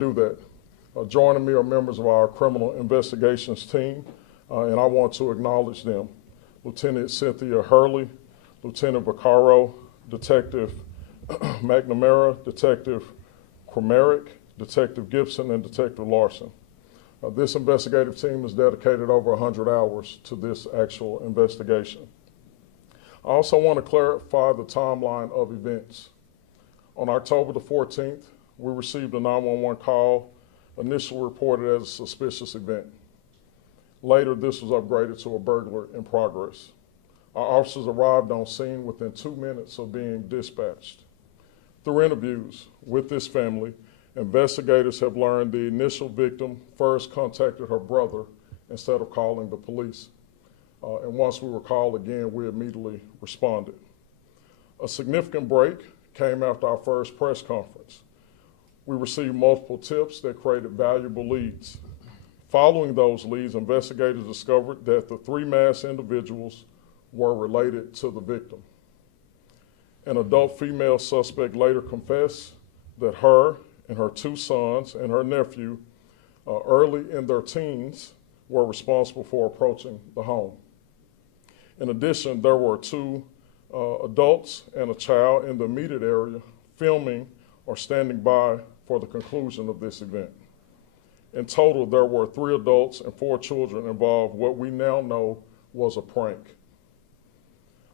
Do that. Joining me are members of our criminal investigations team, and I want to acknowledge them. Lieutenant Cynthia Hurley, Lieutenant Vaccaro, Detective McNamara, Detective Kramerick, Detective Gibson, and Detective Larson. This investigative team has dedicated over 100 hours to this actual investigation. I also want to clarify the timeline of events. On October the 14th, we received a 911 call, initially reported as a suspicious event. Later, this was upgraded to a burglary in progress. Our officers arrived on scene within 2 minutes of being dispatched. Through interviews with this family, investigators have learned the initial victim first contacted her brother instead of calling the police. And once we were called again, we immediately responded. A significant break came after our first press conference. We received multiple tips that created valuable leads. Following those leads, investigators discovered that the 3 masked individuals were related to the victim. An adult female suspect later confessed that her and her 2 sons and her nephew, early in their teens, were responsible for approaching the home. In addition, there were 2 adults and a child in the immediate area filming or standing by for the conclusion of this event. In total, there were 3 adults and 4 children involved. What we now know was a prank.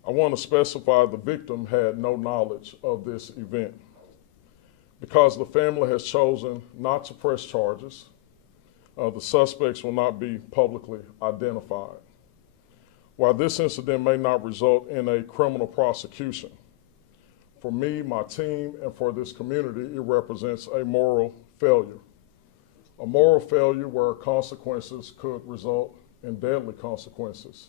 I want to specify the victim had no knowledge of this event. Because the family has chosen not to press charges, the suspects will not be publicly identified. While this incident may not result in a criminal prosecution, for me, my team, and for this community, it represents a moral failure. A moral failure where consequences could result in deadly consequences.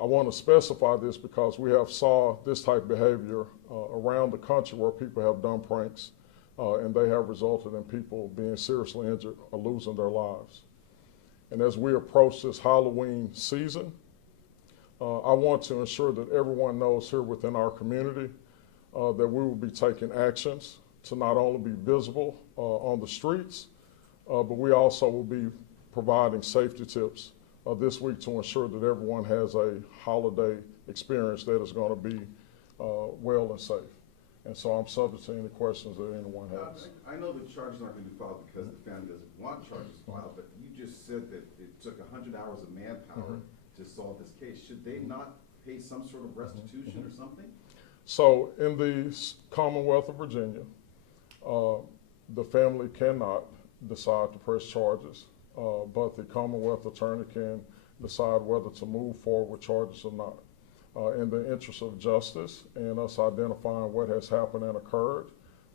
I want to specify this because we have saw this type of behavior around the country where people have done pranks and they have resulted in people being seriously injured or losing their lives. And as we approach this Halloween season, I want to ensure that everyone knows here within our community that we will be taking actions to not only be visible on the streets, but we also will be providing safety tips this week to ensure that everyone has a holiday experience that is going to be well and safe. And so I'm subject to any questions that anyone has. I know the charges aren't going to be filed because the family doesn't want charges filed, but you just said that it took 100 hours of manpower to solve this case. Should they not pay some sort of restitution or something? So in the Commonwealth of Virginia, the family cannot decide to press charges, but the Commonwealth attorney can decide whether to move forward with charges or not. In the interest of justice and us identifying what has happened and occurred,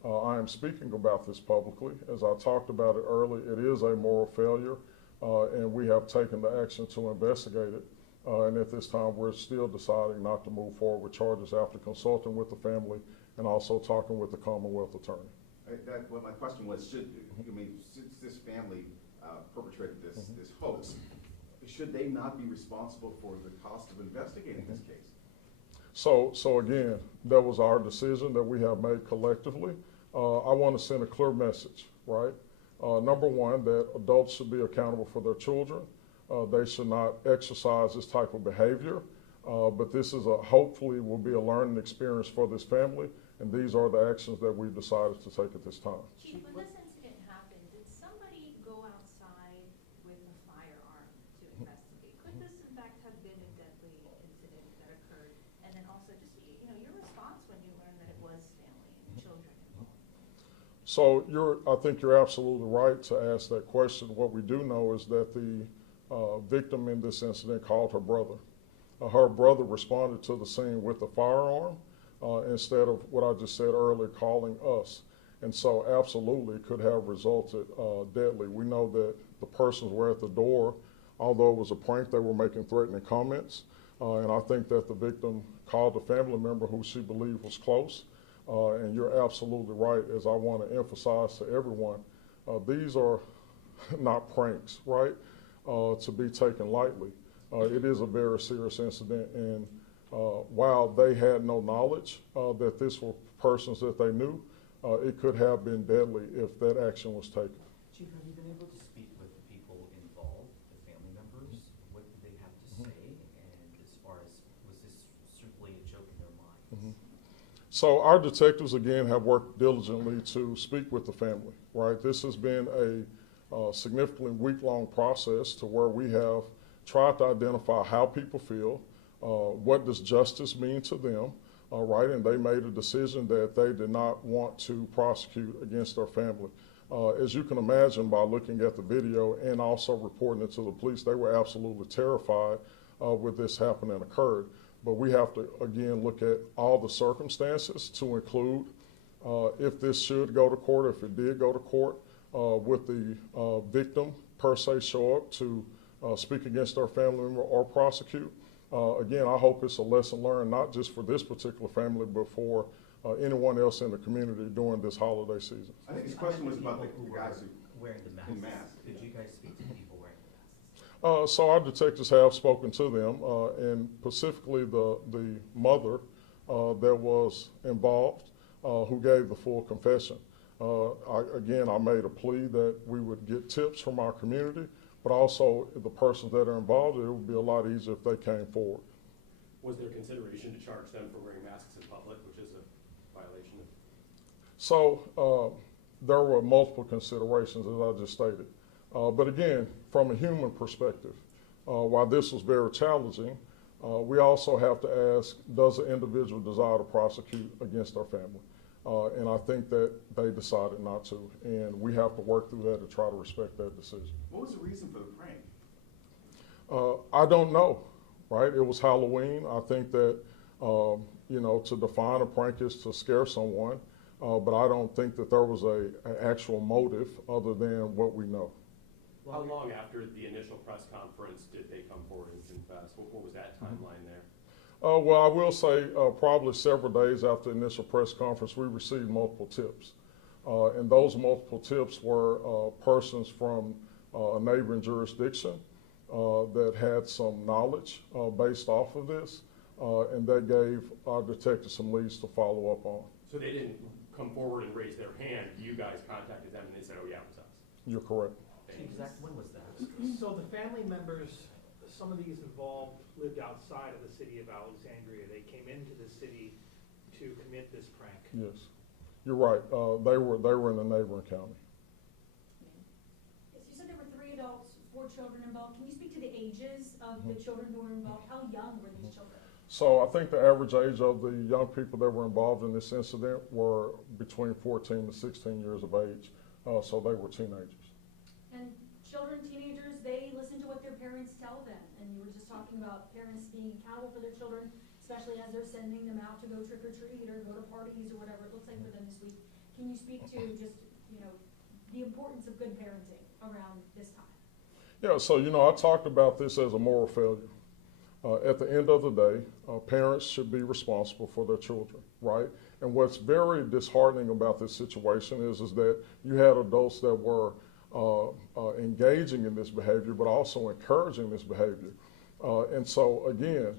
I am speaking about this publicly. As I talked about it earlier, it is a moral failure, and we have taken the action to investigate it. And at this time, we're still deciding not to move forward with charges after consulting with the family and also talking with the Commonwealth attorney. Well, my question was, since this family perpetrated this hoax, should they not be responsible for the cost of investigating this case? So again, that was our decision that we have made collectively. I want to send a clear message, right? Number one, that adults should be accountable for their children. They should not exercise this type of behavior, but this is hopefully will be a learning experience for this family, and these are the actions that we've decided to take at this time. Chief, when this incident happened, did somebody go outside with a firearm to investigate? Could this in fact have been a deadly incident that occurred? And then also just, your response when you learned that it was family and children involved. So I think you're absolutely right to ask that question. What we do know is that the victim in this incident called her brother. Her brother responded to the scene with a firearm instead of what I just said earlier, calling us. And so absolutely it could have resulted deadly. We know that the persons were at the door. Although it was a prank, they were making threatening comments. And I think that the victim called a family member who she believed was close. And you're absolutely right, as I want to emphasize to everyone, these are not pranks, right? To be taken lightly. It is a very serious incident, and while they had no knowledge that this were persons that they knew, it could have been deadly if that action was taken. Chief, have you been able to speak with the people involved, the family members? What did they have to say? And as far as, was this simply a joke in their minds? So our detectives, again, have worked diligently to speak with the family, right? This has been a significantly week-long process to where we have tried to identify how people feel, what does justice mean to them, right? And they made a decision that they did not want to prosecute against their family. As you can imagine by looking at the video and also reporting it to the police, they were absolutely terrified with this happening occurred. But we have to, again, look at all the circumstances to include if this should go to court, if it did go to court, would the victim per se show up to speak against their family member or prosecute? Again, I hope it's a lesson learned, not just for this particular family, but for anyone else in the community during this holiday season. I think his question was about the guys who, Wearing the masks. in masks. Did you guys speak to the people wearing the masks? So our detectives have spoken to them, and specifically the mother that was involved, who gave the full confession. I made a plea that we would get tips from our community, but also the persons that are involved, it would be a lot easier if they came forward. Was there consideration to charge them for wearing masks in public, which is a violation of? So there were multiple considerations, as I just stated. But again, from a human perspective, while this was very challenging, we also have to ask, does the individual desire to prosecute against their family? And I think that they decided not to. And we have to work through that to try to respect that decision. what was the reason for the prank? I don't know, right? It was Halloween. I think that, to define a prank is to scare someone. But I don't think that there was an actual motive other than what we know. How long after the initial press conference did they come forward and confess? What was that timeline there? Well, I will say probably several days after the initial press conference, we received multiple tips. And those multiple tips were persons from a neighboring jurisdiction that had some knowledge based off of this, and that gave our detectives some leads to follow up on. So they didn't come forward and raise their hand. You guys contacted them and they said, oh yeah, it was us. You're correct. Exact, when was that? So the family members, some of these involved lived outside of the city of Alexandria. They came into the city to commit this prank. Yes, you're right. They were in the neighboring county. Yes, you said there were 3 adults, 4 children involved. Can you speak to the ages of the children who were involved? How young were these children? So I think the average age of the young people that were involved in this incident were between 14 to 16 years of age. So they were teenagers. And children, teenagers, they listen to what their parents tell them. And you were just talking about parents being accountable for their children, especially as they're sending them out to go trick or treat or go to parties or whatever it looks like for them this week. Can you speak to just, the importance of good parenting around this time? Yeah, so I talked about this as a moral failure. At the end of the day, parents should be responsible for their children, right? And what's very disheartening about this situation is that you had adults that were engaging in this behavior, but also encouraging this behavior. And so, again,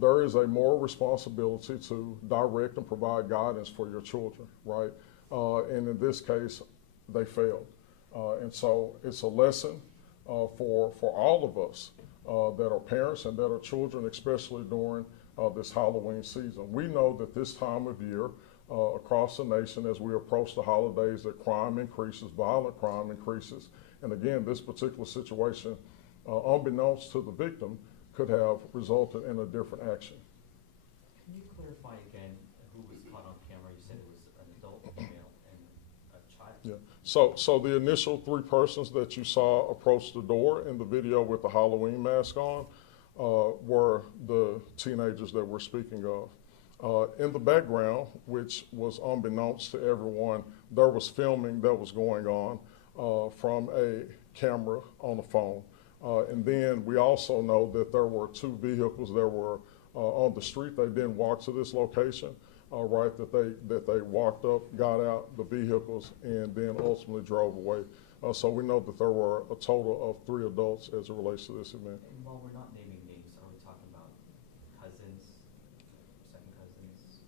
there is a moral responsibility to direct and provide guidance for your children, right? And in this case, they failed. And so it's a lesson for all of us that are parents and that are children, especially during this Halloween season. We know that this time of year, across the nation, as we approach the holidays, that crime increases, violent crime increases. And again, this particular situation, unbeknownst to the victim, could have resulted in a different action. Can you clarify again who was caught on camera? You said it was an adult female and a child. Yeah. So the initial 3 persons that you saw approach the door in the video with the Halloween mask on were the teenagers that we're speaking of. In the background, which was unbeknownst to everyone, there was filming that was going on from a camera on the phone. And then we also know that there were 2 vehicles that were on the street. They didn't walk to this location, right, that they walked up, got out the vehicles, and then ultimately drove away. So we know that there were a total of 3 adults as it relates to this event. And while we're not naming names, are we talking about cousins, second cousins,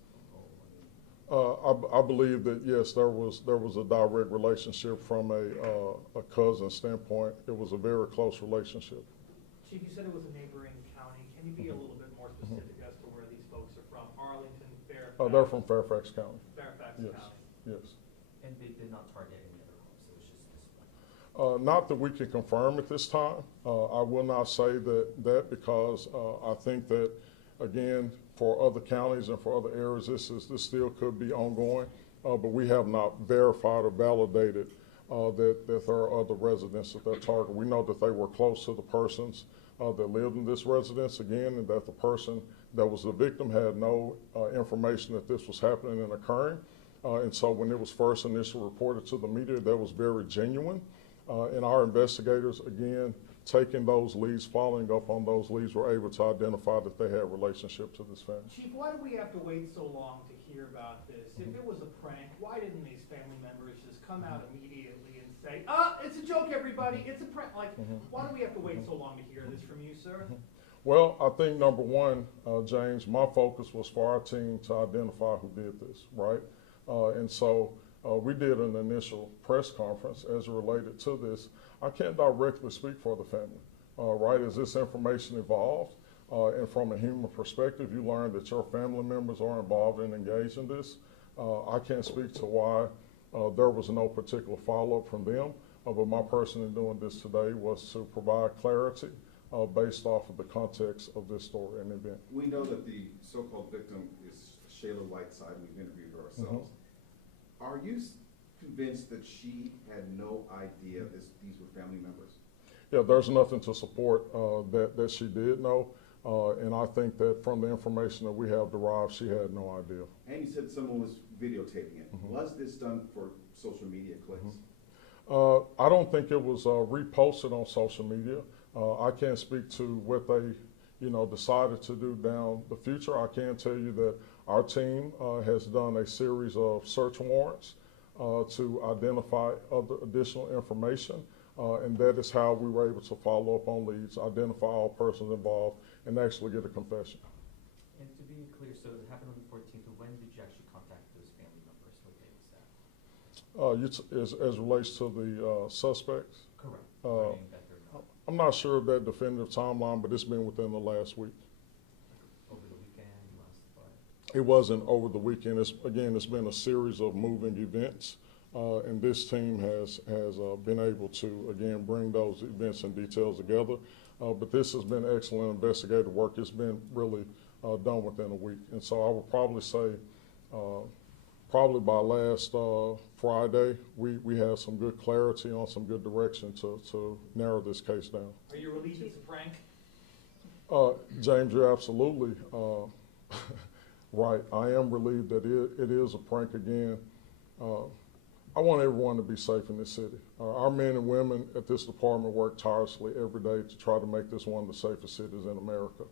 I believe that, yes, there was a direct relationship from a cousin standpoint. It was a very close relationship. Chief, you said it was a neighboring county. Can you be a little bit more specific as to where these folks are from? Arlington, Fairfax? They're from Fairfax County. Fairfax Yes. County. Yes. And they did not target any other homes, it was just this one. Not that we can confirm at this time. I will not say that because I think that, again, for other counties and for other areas, this still could be ongoing, but we have not verified or validated that there are other residents that they're targeting. We know that they were close to the persons that lived in this residence, again, and that the person that was the victim had no information that this was happening and occurring. And so when it was first initially reported to the media, that was very genuine. And our investigators, again, taking those leads, following up on those leads, were able to identify that they had a relationship to this family. Chief, why do we have to wait so long to hear about this? If it was a prank, why didn't these family members just come out immediately and say, it's a joke, everybody, it's a prank? Like, why do we have to wait so long to hear this from you, sir? Well, I think number one, James, my focus was for our team to identify who did this, right? And so we did an initial press conference as it related to this. I can't directly speak for the family, right? As this information evolved, and from a human perspective, you learn that your family members are involved and engaged in this. I can't speak to why there was no particular follow-up from them, but my person in doing this today was to provide clarity based off of the context of this story and event. We know that the so-called victim is Shayla Whiteside. We've interviewed her ourselves. Are you convinced that she had no idea these were family members? Yeah, there's nothing to support that she did know, and I think that from the information that we have derived, she had no idea. And you said someone was videotaping it. Was this done for social media clicks? I don't think it was reposted on social media. I can't speak to what they, decided to do down the future. I can tell you that our team has done a series of search warrants to identify other additional information, and that is how we were able to follow up on leads, identify all persons involved, and actually get a confession. And to be clear, so it happened on the 14th, when did you actually contact those family members? What day was that? As relates to the suspects, Correct. uh, Learning that they're not I'm not sure of that definitive timeline, but it's been within the last week. over the weekend, last Friday. It wasn't over the weekend. It's been a series of moving events, and this team has been able to, again, bring those events and details together. But this has been excellent investigative work. It's been really done within a week. And so I would probably say, probably by last Friday, we had some good clarity on some good direction to narrow this case down. Are you relieved it's a prank? James, you're absolutely right. I am relieved that it is a prank again. I want everyone to be safe in this city. Our men and women at this department work tirelessly every day to try to make this one of the safest cities in America.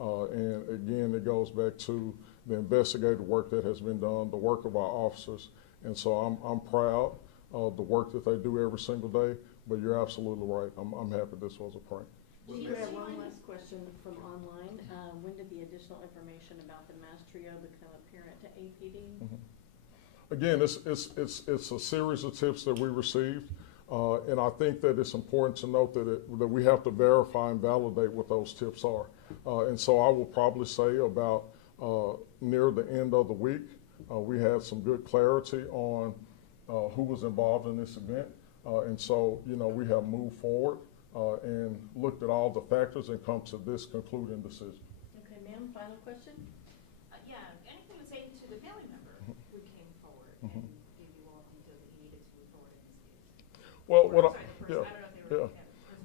And again, it goes back to the investigative work that has been done, the work of our officers. And so I'm proud of the work that they do every single day, but you're absolutely right. I'm happy this was a prank. Chief, I have one last question from online. When did the additional information about the mass trio become apparent to APD? Again, it's a series of tips that we received, and I think that it's important to note that we have to verify and validate what those tips are. And so I will probably say about near the end of the week, we had some good clarity on who was involved in this event. And so, we have moved forward and looked at all the factors and come to this concluding decision. Okay, ma'am, final question? Yeah, anything to say to the family member who came forward and gave you all the details that you needed to move forward in this case? Well, Or, what I'm sorry, the person, I don't know if they were.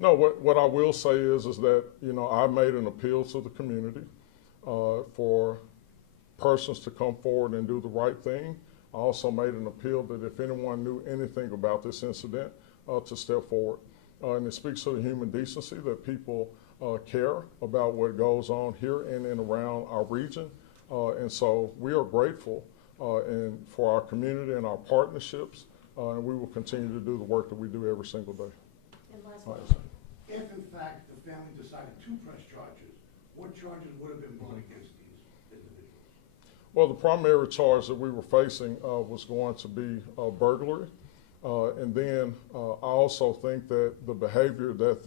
No, what I will say is that, I made an appeal to the community for persons to come forward and do the right thing. I also made an appeal that if anyone knew anything about this incident, to step forward. And it speaks to the human decency that people care about what goes on here in and around our region. And so we are grateful and for our community and our partnerships, and we will continue to do the work that we do every single day. And last All right. question. If in fact the family decided to press charges, what charges would have been brought against these individuals? Well, the primary charge that we were facing was going to be burglary. And then I also think that the behavior that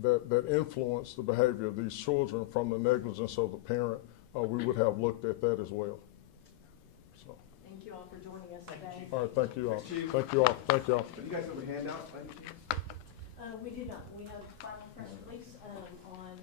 that influenced the behavior of these children from the negligence of the parent, we would have looked at that as well. So, Thank you all for joining us Thank you, today. Chief. all right, thank you all. Thanks, Chief. Thank you all. Thank you all. Do you guys have a handout by any chance? We do not. We have final press release on